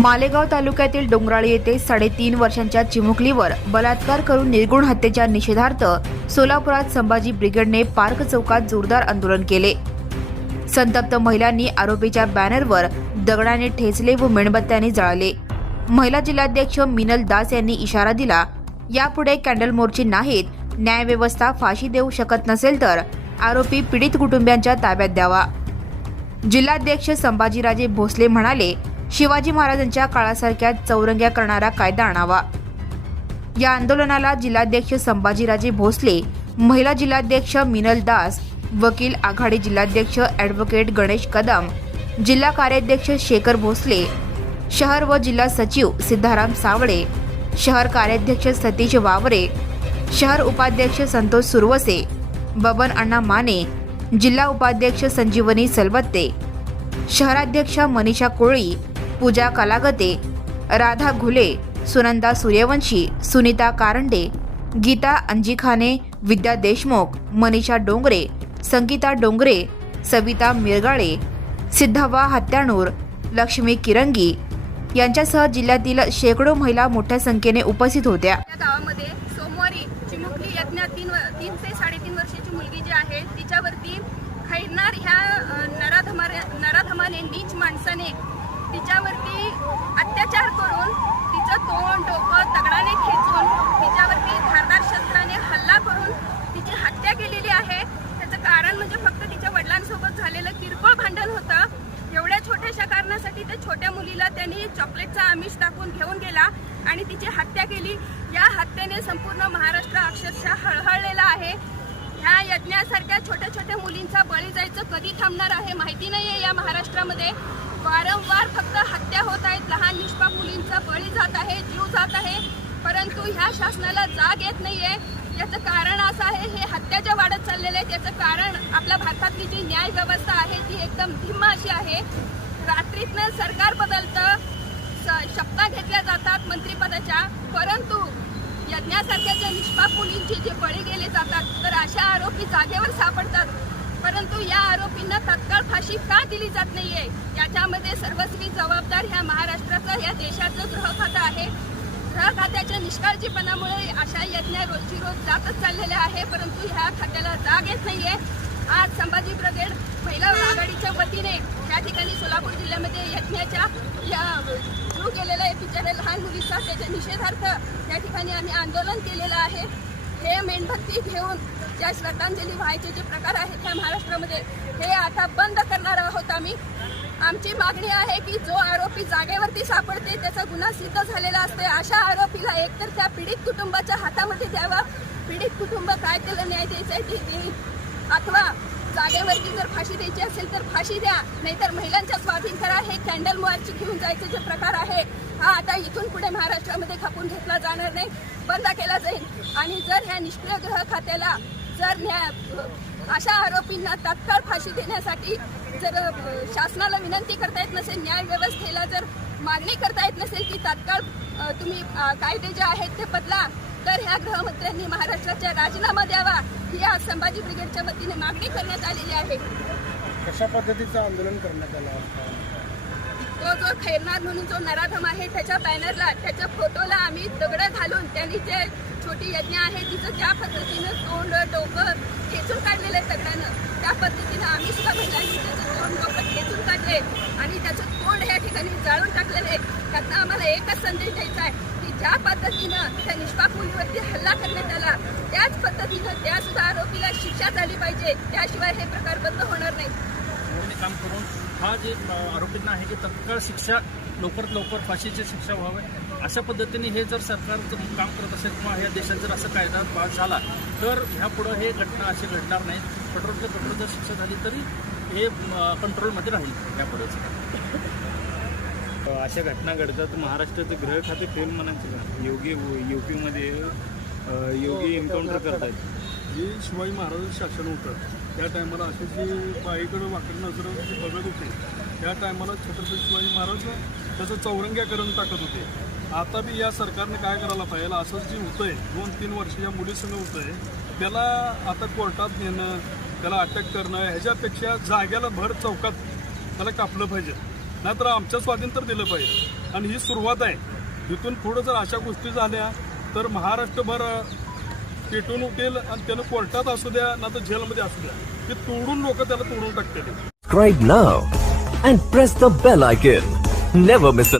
मालेगाव तालुक्यातील डोंगराळी येथे साडेतीन वर्षांच्या चिमुकलीवर बलात्कार करून निर्गुण हत्येच्या निषेधार्थ सोलापुरात संभाजी ब्रिगेडने पार्क चौकात जोरदार आंदोलन केले. संतप्त महिलांनी आरोपीच्या बॅनरवर दगडाने ठेचले व मेणबत्त्याने जळाले. महिला जिल्हाध्यक्ष मिनल दास यांनी इशारा दिला यापुढे कॅन्डल मोर्चे नाहीत न्यायव्यवस्था फाशी देऊ शकत नसेल तर आरोपी पीडित कुटुंबियांच्या ताब्यात द्यावा. जिल्हाध्यक्ष संभाजीराजे भोसले म्हणाले शिवाजी महाराजांच्या काळासारख्या चौरंग्या करणारा कायदा आणावा. या आंदोलनाला जिल्हाध्यक्ष संभाजीराजे भोसले महिला जिल्हाध्यक्ष मिनल दास वकील आघाडी जिल्हाध्यक्ष ॲडव्होकेट गणेश कदम जिल्हा कार्याध्यक्ष शेखर भोसले शहर व जिल्हा सचिव सिद्धाराम सावळे शहर कार्याध्यक्ष सतीश वावरे शहर उपाध्यक्ष संतोष सुरवसे बबन अण्णा माने जिल्हा उपाध्यक्ष संजीवनी सलबत्ते शहराध्यक्ष मनीषा कोळी पूजा कलागते राधा घुले सुनंदा सूर्यवंशी सुनीता कारंडे गीता अंजिखाने विद्या देशमुख मनीषा डोंगरे संगीता डोंगरे सविता मिरगाळे सिद्धवा हत्याणूर लक्ष्मी किरंगी यांच्यासह जिल्ह्यातील शेकडो महिला मोठ्या संख्येने उपस्थित होत्या. गावामध्ये सोमवारी चिमुकली यज्ञा तीन तीन ते साडेतीन वर्षाची मुलगी जी आहे तिच्यावरती खैरनार ह्या अ, नराधमार नराधमाने नीच माणसाने तिच्यावरती अत्याचार करून तिचं तोंड डोकं दगडाने खेचून तिच्यावरती धारदार शस्त्राने हल्ला करून तिची हत्या केलेली आहे. त्याचं कारण म्हणजे फक्त तिच्या वडिलांसोबत झालेलं किरकोळ भांडण होतं. एवढ्या छोट्याशा कारणासाठी त्या छोट्या मुलीला त्यांनी चॉकलेटचा आमिष टाकून घेऊन गेला आणि तिची हत्या केली. या हत्येने संपूर्ण महाराष्ट्र अक्षरशः हळहळलेला आहे. ह्या यज्ञासारख्या छोट्या छोट्या मुलींचा बळी जायचं कधी थांबणार आहे माहिती नाही आहे या महाराष्ट्रामध्ये. वारंवार फक्त हत्या होत आहेत. लहान निष्पाप मुलींचा बळी जात आहे जीव जात आहे. परंतु ह्या शासनाला जाग येत नाही आहे याचं कारण असं आहे हे हत्या ज्या वाढत चाललेलं आहे त्याचं कारण आपल्या भारतातली जी न्याय व्यवस्था आहे ती एकदम धिम्म अशी आहे. रात्रीतनं सरकार बदलतं स- शपथा घेतल्या जातात मंत्रिपदाच्या. परंतु यज्ञासारख्या ज्या निष्पाप मुलींचे जे बळी गेले जातात तर अशा आरोपी जागेवर सापडतात परंतु या आरोपींना तत्काळ फाशी का दिली जात नाहीये? याच्यामध्ये सर्वस्वी जबाबदार ह्या महाराष्ट्राचं या देशाचं गृह खातं आहे. गृह खात्याच्या निष्काळजीपणामुळे अशा यज्ञ रोजची रोज जातच चाललेल्या आहे परंतु ह्या खात्याला जाग येत नाहीये. आज संभाजी ब्रिगेड महिला आघाडीच्या वतीने या ठिकाणी सोलापूर जिल्ह्यामध्ये यज्ञाच्या या सुरू केलेला आहे बिचाऱ्या लहान मुलीचा त्याच्या निषेधार्थ या ठिकाणी आम्ही आंदोलन केलेलं आहे. हे मेणबत्ती घेऊन ज्या श्रद्धांजली व्हायचे जे प्रकार आहेत त्या महाराष्ट्रामध्ये हे आता बंद आहोत आम्ही. आमची मागणी आहे की जो आरोपी जागेवरती सापडते त्याचा गुन्हा सिद्ध झालेला असते अशा आरोपीला एकतर त्या पीडित कुटुंबाच्या हातामध्ये द्यावा. पीडित कुटुंब काय केलं न्याय द्यायचं आहे ते देईल. अथवा जागेवरती जर फाशी द्यायची असेल तर फाशी द्या. नाहीतर महिलांच्या स्वाधीन करा. हे कॅन्डल मार्च घेऊन जायचे जे प्रकार आहे हा आता इथून पुढे महाराष्ट्रामध्ये खपून घेतला जाणार नाही. बंद केला जाईल. आणि जर ह्या निष्क्रिय ग्रह खात्याला जर अशा आरोपींना तात्काळ फाशी देण्यासाठी जर शासनाला विनंती करता येत नसेल न्याय व्यवस्थेला जर मागणी करता येत नसेल की तात्काळ तुम्ही कायदे जे आहेत ते बदला तर ह्या गृहमंत्र्यांनी महाराष्ट्राच्या राजीनामा द्यावा ही आज संभाजी ब्रिगेडच्या वतीने मागणी करण्यात आलेली आहे. कशा पद्धतीचं आंदोलन करण्यात आलं तो जो खैरनार म्हणून जो नराधम आहे त्याच्या बॅनरला त्याच्या फोटोला आम्ही दगड घालून त्यांनी जे छोटी यज्ञ आहे तिचं ज्या पद्धतीनं तोंड डोकं खेचून काढलेलं आहे सगळ्यानं. त्या पद्धतीनं आम्ही सुद्धा महिलांनी त्याचं तोंड डोकं खेचून काढले आणि त्याचं तोंड ह्या ठिकाणी जाळून टाकलेलं आहे. त्यातनं आम्हाला एकच संदेश द्यायचा आहे की ज्या पद्धतीनं त्या निष्पाप मुलीवरती हल्ला करण्यात आला त्याच पद्धतीनं त्या सुद्धा आरोपीला शिक्षा झाली पाहिजे. त्याशिवाय हे प्रकार बंद होणार नाही. काम करून हा जे आरोपींना आहे की तत्काळ शिक्षा लवकरात लवकर फाशीची शिक्षा व्हावी. अशा पद्धतीने हे जर सरकार काम करत असेल किंवा या देशात जर असं कायदा पास झाला तर ह्या पुढं हे घटना अशी घडणार नाहीत. कठोर कठोर जर शिक्षा झाली तरी हे कंट्रोलमध्ये राहील यापुढेच. अशा घटना घडतात. महाराष्ट्राचे गृह खाते फेल म्हणायचं का? योगी युपीमध्ये योगी एन्काउंटर करतायत. जे शिवाजी महाराजांचं शासन होतं. त्या टायमाला असे जी बाईकडं वाकड नजर बघत होते त्या टायमाला छत्रपती शिवाजी महाराज त्याचं चौरंग्या करून टाकत होते. आता बी या सरकारने काय करायला पाहिजे असं जे आहे दोन तीन वर्ष या होतं आहे त्याला आता कोर्टात नेणं त्याला अटक करणं ह्याच्यापेक्षा जाग्याला भर चौकात त्याला कापलं पाहिजे. नाहीतर आमच्या स्वाधीन तर दिलं पाहिजे. आणि ही सुरुवात आहे. इथून पुढं जर अशा गोष्टी झाल्या तर महाराष्ट्रभर पेटून उठेल आणि त्यानं कोर्टात असू द्या ना तर जेलमध्ये असू द्या ते तोडून लोक त्याला तोडून टाकते subscribe now and press the bell icon. Never miss an